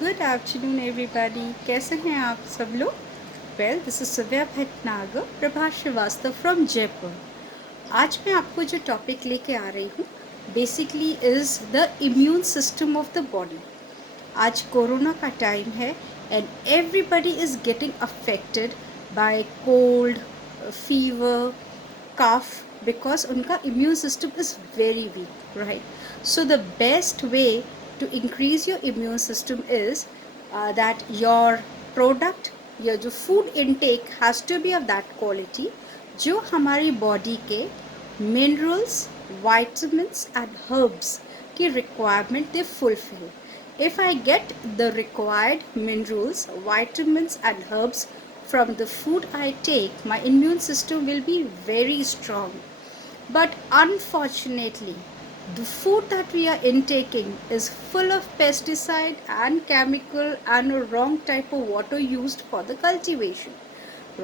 Good afternoon everybody, कैसे हैं आप सब लोग? Well, this is Suvya Bhatnagar, Prabha Srivastava from Jaipur. आज मैं आपको जो टॉपिक लेके आ रही हूँ basically is the immune system of the body. आज कोरोना का टाइम है and everybody is getting affected by cold, fever, cough because उनका immune system is very weak, right? So the best way to increase your immune system is that your product, your जो food intake has to be of that quality जो हमारी body के minerals, vitamins and herbs की requirement they fulfill. If I get the required minerals, vitamins and herbs from the food I take, my immune system will be very strong. But unfortunately, the food that we are intaking is full of pesticide and chemical and a wrong type of water used for the cultivation,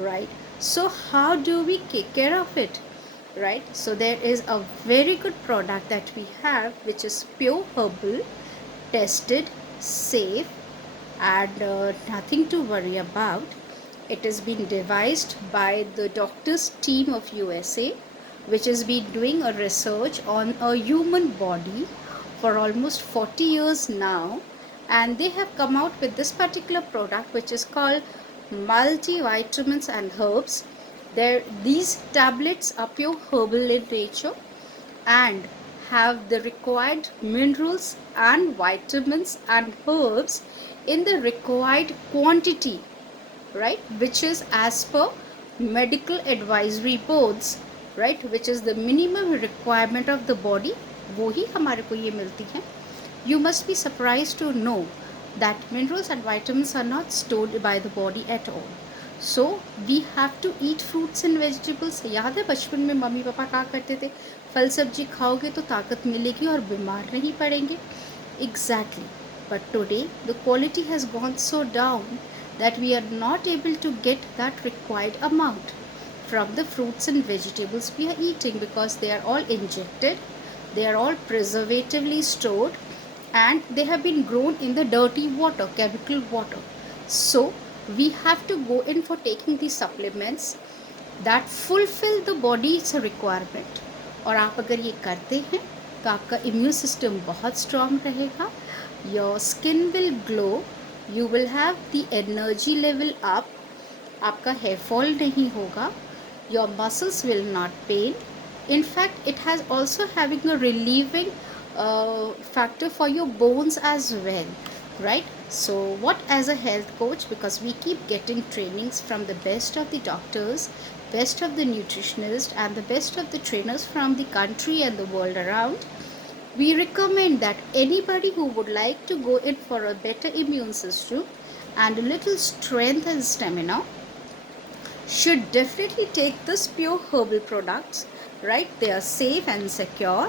right? So how do we take care of it, right? So there is a very good product that we have which is pure herbal, tested, safe, and nothing to worry about. It has been devised by the doctors team of USA, which has been doing a research on a human body for almost 40 years now, and they have come out with this particular product which is called multivitamins and herbs. These tablets are pure herbal in nature and have the required minerals and vitamins and herbs in the required quantity, right, which is as per medical advisory boards, right, which is the minimum requirement of the body, वो ही हमारे को ये मिलती हैं. You must be surprised to know that minerals and vitamins are not stored by the body at all. So we have to eat fruits and vegetables. याद है बचपन में मम्मी पापा कहा करते थे फल सब्जी खाओगे तो ताकत मिलेगी और बीमार नहीं पड़ेंगे. Exactly. But today the quality has gone so down that we are not able to get that required amount from the fruits and vegetables we are eating because they are all injected, they are all preservatively stored, and they have been grown in the dirty water, chemical water. So we have to go in for taking these supplements that fulfill the body's requirement. और आप अगर ये करते हैं तो आपका immune system बहुत strong रहेगा, your skin will glow, you will have the energy level up, आपका हेयर फॉल नहीं होगा, your muscles will not pain. In fact, it has also having a relieving factor for your bones as well, right? So what, as a health coach, because we keep getting trainings from the best of the doctors, best of the nutritionists and the best of the trainers from the country and the world around, we recommend that anybody who would like to go in for a better immune system and a little strength and stamina should definitely take this pure herbal products, right? They are safe and secure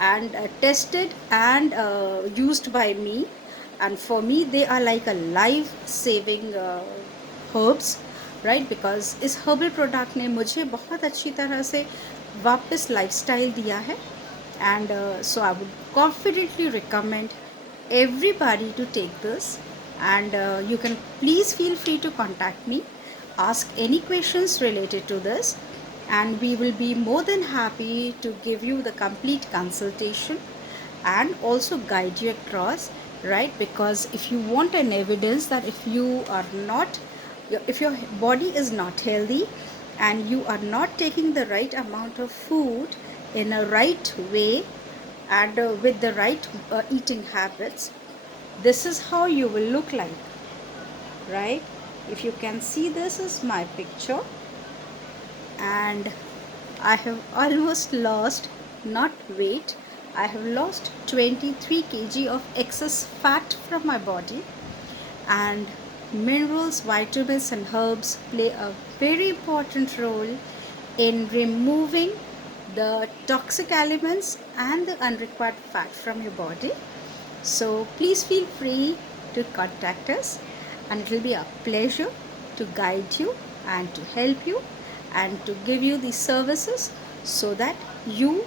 and tested and used by me, and for me they are like a life saving herbs, right? Because इस herbal product ने मुझे बहुत अच्छी तरह से वापस lifestyle दिया है, and so I would confidently recommend everybody to take this, and you can please feel free to contact me, ask any questions related to this, and we will be more than happy to give you the complete consultation and also guide you across, right? Because if you want an evidence that if you are not, if your body is not healthy and you are not taking the right amount of food in a right way and with the right eating habits, this is how you will look like, right? If you can see, this is my picture, and I have almost lost, not weight, I have lost 23 kg of excess fat from my body, and minerals, vitamins and herbs play a very important role in removing the toxic elements and the unrequired fat from your body. So please feel free to contact us, and it will be a pleasure to guide you and to help you and to give you these services so that you,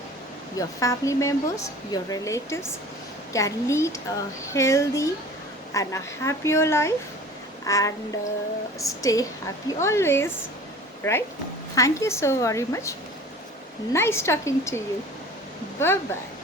your family members, your relatives can lead a healthy and a happier life, and stay happy always, right? Thank you so very much. Nice talking to you. Bye bye.